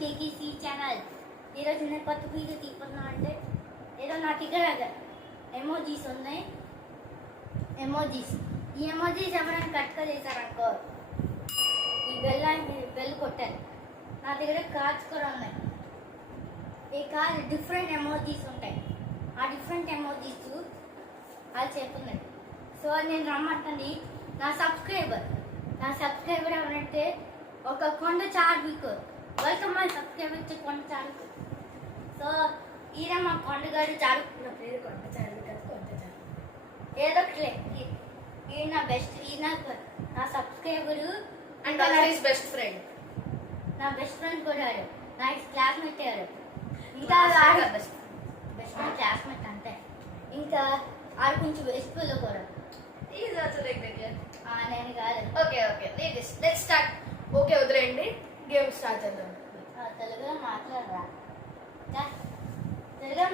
KKC channel. ఈరోజు నేను కొత్త వీడియో తీసుకున్నా అంటే ఈరోజు నా దగ్గర ఎమోజీస్ ఉన్నాయి. ఈ ఎమోజీస్ ఎవరైనా కట్గా చేశారనుకో ఈ బెల్ కొట్టారు. నా దగ్గర కార్డ్స్ కూడా ఉన్నాయి. ఈ కార్డ్ డిఫరెంట్ ఎమోజీస్ ఉంటాయి. ఆ డిఫరెంట్ ఎమోజీస్ వాళ్ళు చెప్తున్నాయి. సో నేను రమ్మంటుంది నా సబ్స్క్రైబర్ ఎవరంటే ఒక కొండ Charvik. Welcome my subscriber to కొండ చార్విక్. సో ఈయన మా కొండగాడు చార్విక్. నా పేరు కొండ చార్విక్ అది కొండ చార్విక్ ఏదో ఈయన ఈయన నా సబ్స్క్రైబరు అండ్ బెస్ట్ ఫ్రెండ్. నా బెస్ట్ ఫ్రెండ్ కూడా నా క్లాస్మేట్ అయ్యారు. ఇంకా బెస్ట్ ఫ్రెండ్ క్లాస్మేట్ అంతే. ఇంకా ఆడు కొంచెం వేసిపోలో కూడా నేను కాదు. Okay let's start. ఓకే వదిలేయండి, గేమ్ స్టార్ట్ చేద్దాం. తెలుగులో మాట్లాడరా?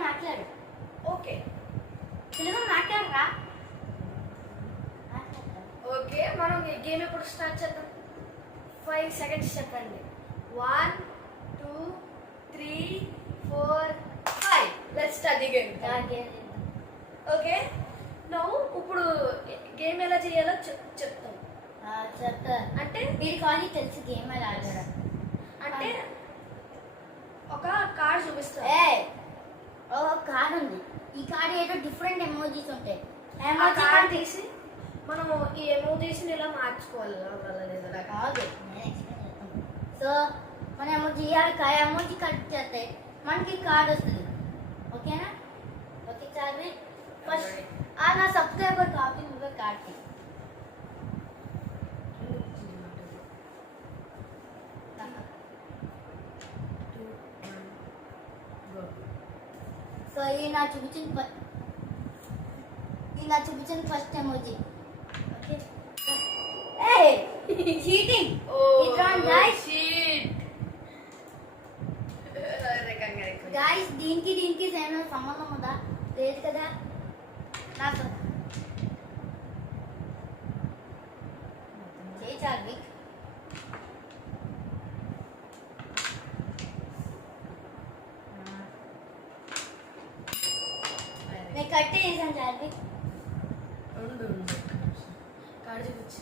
మాట్లాడు. ఓకే తెలుగులో మాట్లాడరా? ఓకే మనం ఈ గేమ్ ఎప్పుడు స్టార్ట్ చేద్దాం? 5 seconds చెప్పండి. 1 2 3 4 5. Let's start the game. Okay now ఇప్పుడు గేమ్ ఎలా చేయాలో చెప్తాం. చెప్తా అంటే మీరు కానీ తెలుసు గేమ్ ఎలా ఆడడం. అంటే ఒక కార్డ్ చూపిస్తాం. ఒక కార్డ్ ఉంది. ఈ కార్డ్ ఏదో డిఫరెంట్ ఎమోజీస్ ఉంటాయి. కార్డ్ తీసి మనం ఈ ఎమోజీస్ని ఇలా మార్చుకోవాలి. కాదు నేను ఎక్స్ప్లెయిన్ చేస్తాను. సో మన ఎమోజీ కట్ చేస్తే మనకి కార్డ్ వస్తుంది. ఓకేనా? ఓకే చాలు. ఫస్ట్ నా సబ్స్క్రైబర్ కాపీ నువ్వే కార్డ్. సో ఈ నా చూపించిన first emoji. Okay cheating. Guys దీనికి ఏమైనా సంబంధం ఉందా? లేదు కదా. నాకు చార్విక్ నేను కట్టే చేశాను. చార్విక్ కార్డు చూపించి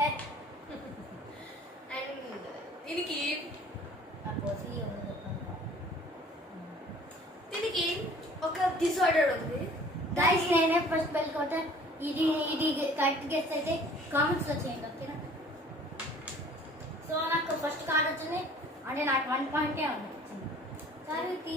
అండ్ దీనికి ఒక డిసార్డర్ ఉంది. గైస్ నేనే ఫస్ట్ బెల్ కొట్టాను. ఇది కరెక్ట్ గెస్ అయితే కామెంట్స్ లో చేయండి. ఓకేనా? సో నాకు ఫస్ట్ కార్డ్ వచ్చింది అంటే నాకు 1 point ఉంది. చార్విక్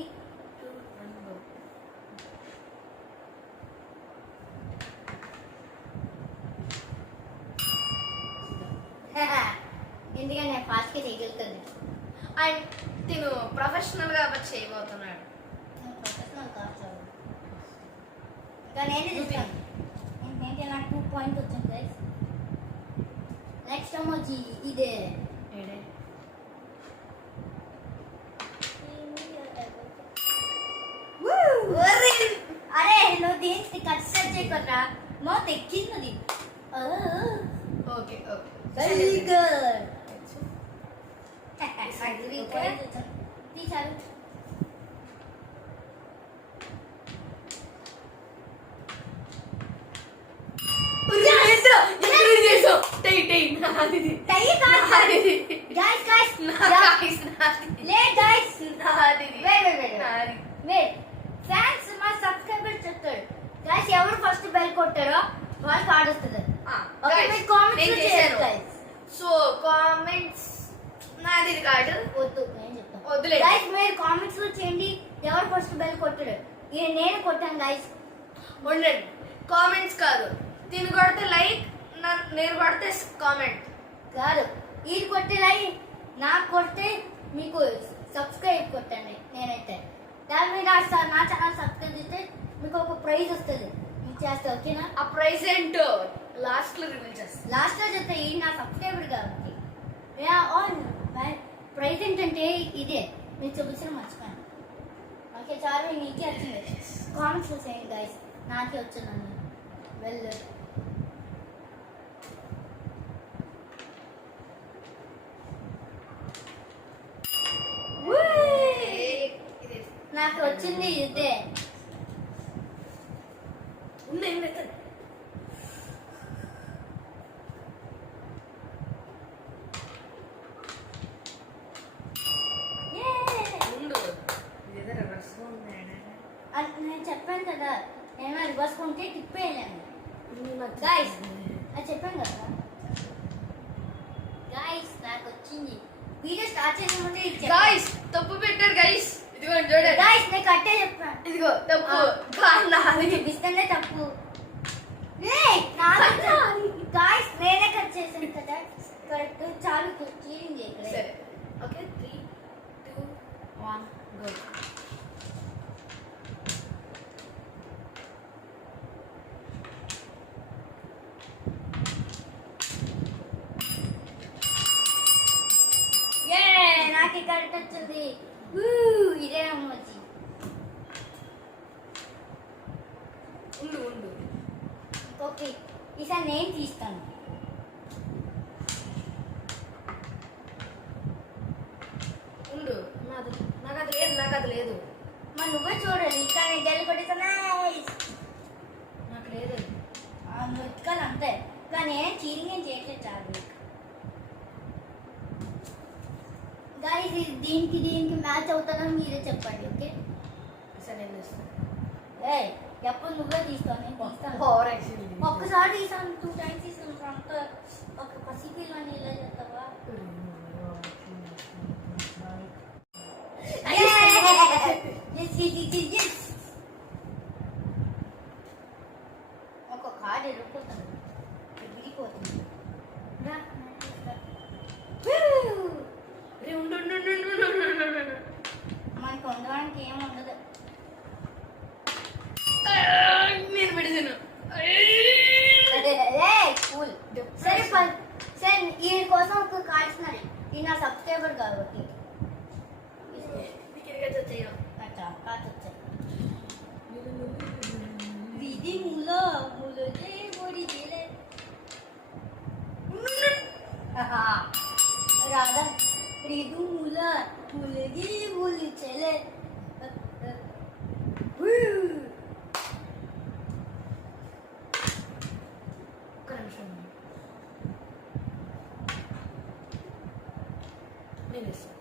ఎందుకంటే నేను ఫాస్ట్గా చేయగలుగుతుంది. అండ్ తిను ప్రొఫెషనల్ గా చేయబోతున్నాడు. ప్రొఫెషనల్ కాదు. ఇంకా నేనే చూస్తాను. ఏంటంటే నాకు 2 points వచ్చింది గైస్. నెక్స్ట్ ఎమోజీ ఇదే. అరే నువ్వు దీనికి కట్ చేయకరా మౌత్ ఎక్కింది. Okay very good. ఎవరు ఫస్ట్ బెల్ కొట్టారో వాళ్ళు కార్డ్ వస్తుంది. సో కామెంట్స్ నాది కార్డు వద్దులే. గైస్ మీరు కామెంట్స్ లో చేయండి ఎవరు ఫస్ట్ బెల్ కొట్టారు. ఇది నేను కొట్టాను గైస్. ఉండండి, కామెంట్స్ కాదు. దీన్ని కొడితే లైక్, నేను కొడితే కామెంట్ కాదు. ఇది కొట్టే లైక్, నాకు కొడితే మీకు సబ్స్క్రైబ్ కొట్టండి. నేనైతే దాని మీద నా ఛానల్ సబ్స్క్రైబ్ చేస్తే మీకు ఒక ప్రైజ్ వస్తుంది. మీకు చేస్తా. ఓకేనా? ఆ ప్రైజ్ ఏంటో లాస్ట్ లో రివీల్ చేస్తా. లాస్ట్ లో చెప్తే ఈ నా సబ్స్క్రైబర్ కాబట్టి ప్రైజ్ ఏంటంటే ఇదే మీకు చూపించడం మర్చిపోయాను. ఓకే చాలు. నీకే వచ్చింది. కామెంట్స్ లో చేయండి గైస్. నాకే వచ్చిందండి. వెల్ వచ్చింది ఇదే. ఉంది నేను చెప్పాను కదా, నేను రివర్స్ కొంటే తిప్పేయలేను. గాయస్ అది చెప్పాను కదా గాయస్, నాకు వచ్చింది. వీడియో స్టార్ట్ చేసే ముందే గైస్ తప్పు పెట్టారు గైస్. ఇదిగో చూడండి గాయస్, నేను కట్టే చెప్పాను. ఇదిగో తప్పు నాది. చూపిస్తేనే తప్పు. గాయస్ నేనే కట్ చేశాను కదా, కరెక్ట్. చాలు చీటింగ్ ఇక్కడ. సరే ఓకే 3 2 1 గో. నాకు కరెక్ట్ వచ్చింది. ఇదే అమ్మచ్చి. ఉండు ఓకే, ఈసారి నేను తీస్తాను. ఉండు నాకు అది లేదు. మరి నువ్వే చూడాలి. కానీ గెలి కొట్టేసాను. నాకు లేదు. ముట్టుకాలు అంతే, కానీ చీరింగ్ ఏం చేయట్లేదు. చాలు గాయస్, దీనికి మ్యాచ్ అవుతుందని మీరే చెప్పండి. ఓకే సరే నేను చేస్తాను. ఎప్పుడు నువ్వే తీస్తావు, నేను తీస్తాను. Over action. ఒక్కసారి తీసాను, 2 times తీసాను. ఫ్రంట్ ఒక పసిపిల్లని ఇలా చేస్తావా? ఒక కార్డు ఎరుపుతుంది, విడిపోతుంది. మనకి ఉండడానికి ఏం ఉండదు. నేను పెడతాను. కూల్. సరే సరే, ఈ కోసం ఒక కార్డ్ ఇస్తున్నారు. ఈ నా సబ్స్క్రైబర్ కాబట్టి అచ్చా కార్డ్ వచ్చాయి. ఇది ములో ములోజే బోడి దిలే రాధా రిదు ములా ములగి ములి చెలే. ఒక్క నిమిషం నేను ఇస్తాను.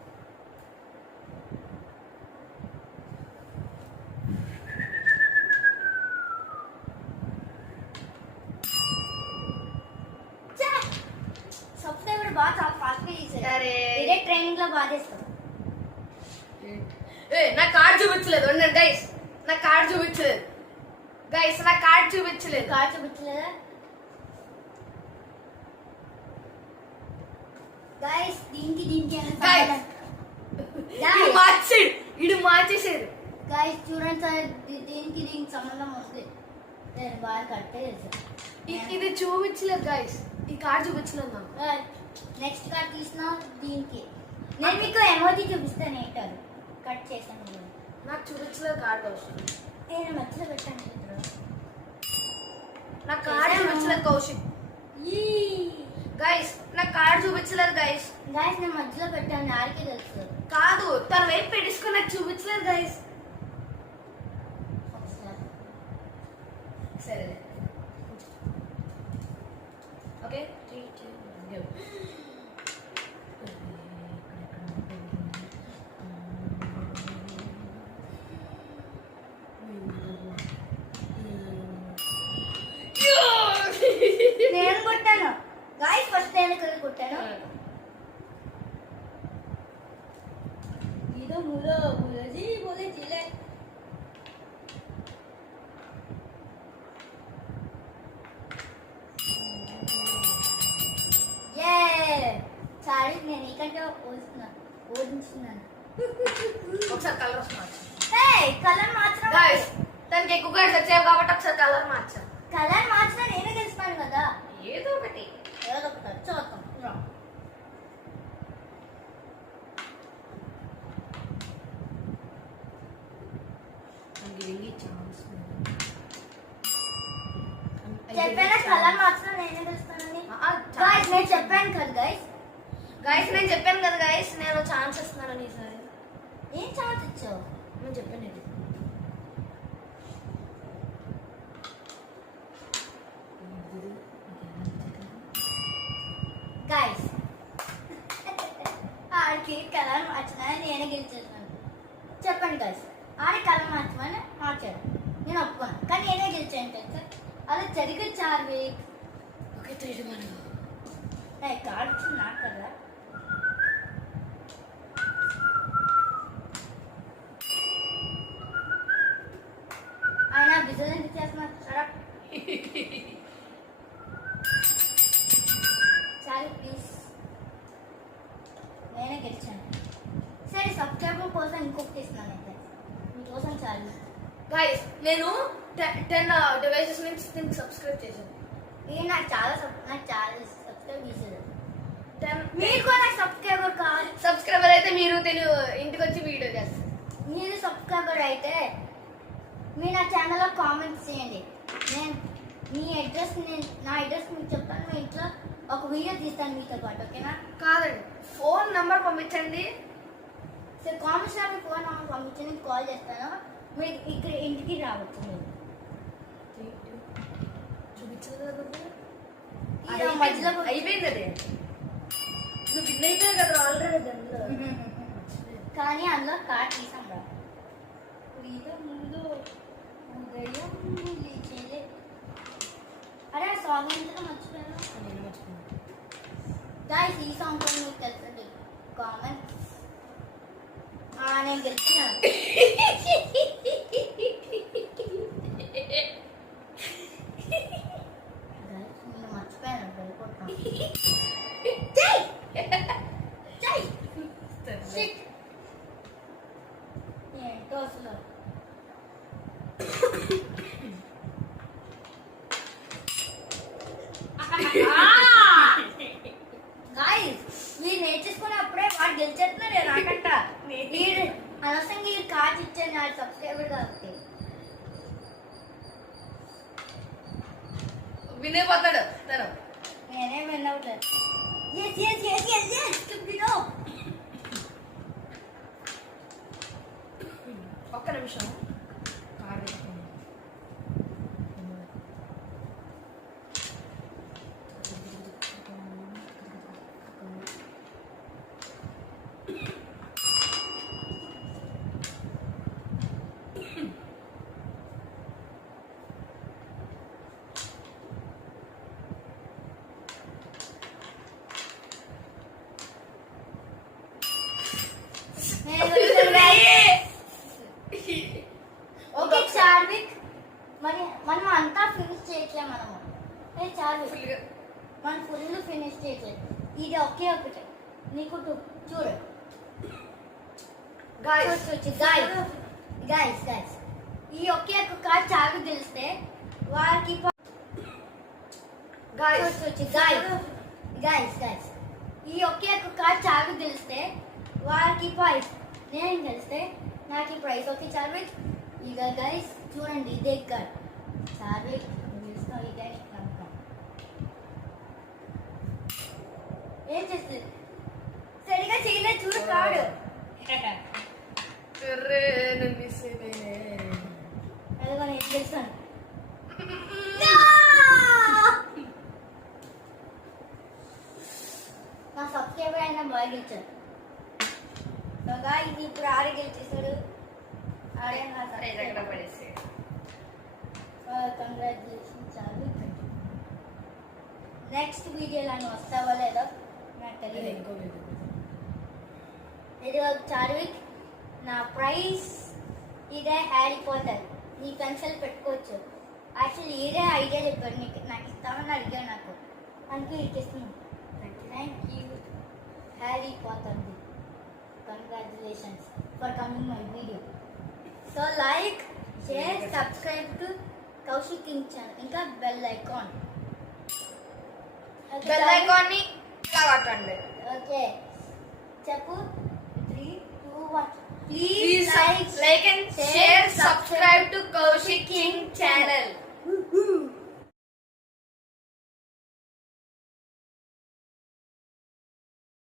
సబ్స్క్రైబర్ బాగా చాలా ఫాస్ట్గా చేశారు. అరే. ఇదే ట్రైనింగ్ లో బాగా చేస్తాం. నా కార్డ్ చూపించలేదు. ఉండండి గైస్, నా కార్డ్ చూపించలేదు. గైస్ నా కార్డ్ చూపించలేదు. కార్డ్ చూపించలేదా గైస్? దీనికి Guys. ఇడు మార్చేసాడు. గైస్ చూడండి సార్, దీనికి సంబంధం వస్తుంది. నేను బాగా కట్టే చేశాను. ఇది చూపించలేదు గైస్, ఈ కార్డ్ చూపించలేదు నాకు. నెక్స్ట్ కార్డ్ తీసిన దీనికి నేను మీకు ఎమోజీ చూపిస్తాను. ఏంటారు కట్ చేశాను. నాకు చూపించలేదు కార్డ్ అవసరం. నేను మధ్యలో పెట్టాను చేతిలో. నా కార్డ్ చూపించలేదు కౌశిక్. గైస్ నా కార్డ్ చూపించలేదు గైస్. గైస్ నేను మధ్యలో పెట్టాను, ఆడికి తెలుసు. కాదు, తన వైపు పెట్టించుకొని నాకు చూపించలేదు గైస్. సరే ఓకే 3 2 1 go. నేను కొట్టాను గాయస్, ఫస్ట్ నేను ఇక్కడ కొట్టాను. ఇదో ములో ములోజీ బోలే జిలే. సారీ, నేను నీకంటే ఓడించున్నాను. ఒకసారి కలర్ మార్చు. కలర్ మార్చడం గైస్ తనకి ఎక్కువ కార్డ్స్ వచ్చాయి కాబట్టి ఒకసారి కలర్ మార్చాను. కలర్ మార్చినా నేనే గెలిచిపోయాను కదా. ఏదో ఒకటి చూద్దాం. చెప్పాను కలర్ మార్చినా నేనే గెలుస్తానని. గాయస్ నేను చెప్పాను కదా గైస్. నేను చెప్పాను కదా గైస్, నేను ఛాన్స్ ఇస్తున్నాను ఈసారి. ఏం ఛాన్స్ ఇచ్చావు? నేను చెప్పాను ఇది అలా జరిగే చార్విక్. ఓకే 3 2 1 కార్డు వచ్చింది నాకు కదా. ఆయన బిజినెస్ ఎందుకు చేస్తున్నారు? చాలు ప్లీజ్. నేనే గెలిచాను. సరే సబ్స్క్రైబర్ కోసం ఇంకొకటి ఇస్తున్నాను అయితే మీకోసం చాలు. గైస్ నేను 10 డివైసెస్ నుంచి దీనికి సబ్స్క్రైబ్ చేశాను. ఇది నాకు చాలా సబ్స్క్రైబ్ చేసేది. 10 మీరు కూడా నాకు సబ్స్క్రైబర్ కావాలి. సబ్స్క్రైబర్ అయితే మీరు ఇంటికి వచ్చి వీడియో చేస్తారు. మీరు సబ్స్క్రైబర్ అయితే మీరు నా ఛానల్లో కామెంట్స్ చేయండి. నేను నా అడ్రస్ మీకు చెప్తాను. మీ ఇంట్లో ఒక వీడియో తీస్తాను మీతో పాటు. ఓకేనా? కాదండి, ఫోన్ నంబర్ పంపించండి. సరే కామెంట్స్ మీ ఫోన్ నెంబర్ పంపించండి, కాల్ చేస్తాను. మీరు ఇక్కడ ఇంటికి రావచ్చు. మీరు చూపించదు మధ్యలో అయిపోయింది అదే. నువ్వు విన్ అయిపోయావు కదా ఆల్రెడీ దానిలో. కానీ అందులో కార్డ్ తీసాం రా. ముందు ఉదయం లేచేలే. అరే ఆ సాంగ్ ఎంత మర్చిపోయాను. నేను మర్చిపోయాను. గాయ్స్ ఈ సాంగ్ కూడా మీకు తెలుసండి. కామెంట్స్. నేను గెలిచినాను. నేను మర్చిపోయాను. వెళ్ళిపోతాను. ఏంటో అసలు మీరు నేర్చేసుకున్నప్పుడే వాడు గెలిచేస్తున్నాడు నాకంట. అనవసరంగా ఈ కార్డ్స్ ఇచ్చాను నా సబ్స్క్రైబర్ కాబట్టి. విన్ అయిపోతాడు తను. నేనే విన్నవుతాను. ఒక్క నిమిషం. ఓకే చార్విక్, మనం అంతా ఫినిష్ చేయట్లే. చార్విక్ మనం ఫుల్ ఫినిష్ చేయట్లేదు. ఇది ఒకే ఒకటి నీకు చూడు. గైస్ ఈ ఒకే ఒక కార్డ్ చార్విక్ తెలిస్తే వారికి గైస్ ఈ ఒకే ఒక కార్డ్ చార్విక్ తెలిస్తే వారికి ప్రైజ్. నేను తెలిస్తే నాకు ఈ ప్రైజ్. ఓకే చార్విక్, ఇక గైస్ చూడండి ఇదే కార్డ్. చార్విక్ తెలుస్తావు ఇదే కనుక ఏం చేస్తుంది? సరిగా చేయలేదు చూడు కార్డు. అదిగో నేను తెలుస్తాను. నా సబ్స్క్రైబర్ అయినా బాగా గెలిచాడు. ఇది ఇప్పుడు ఆడే గెలిచేసాడు. ఆడే నా కంగ్రాచులేషన్ చార్విక్. నెక్స్ట్ వీడియోలో అని వస్తావా లేదా నాకు తెలియదు. ఇది చార్విక్ నా ప్రైజ్. ఇదే హ్యారీ పాటర్. నీ పెన్సిల్ పెట్టుకోవచ్చు. యాక్చువల్లీ ఇదే ఐడియా చెప్పాడు నీకు. నాకు ఇస్తామని అడిగాడు నాకు, అందుకే ఇచ్చేస్తున్నాను. Thank you Harry Potter. Congratulations for coming my video. So like, share, subscribe to Kaushik King channel. ఇంకా bell icon. బెల్ ఐకాన్ ని కొట్టండి. ఓకే చెప్పు 3 2 1. Please like and share, subscribe to Kaushik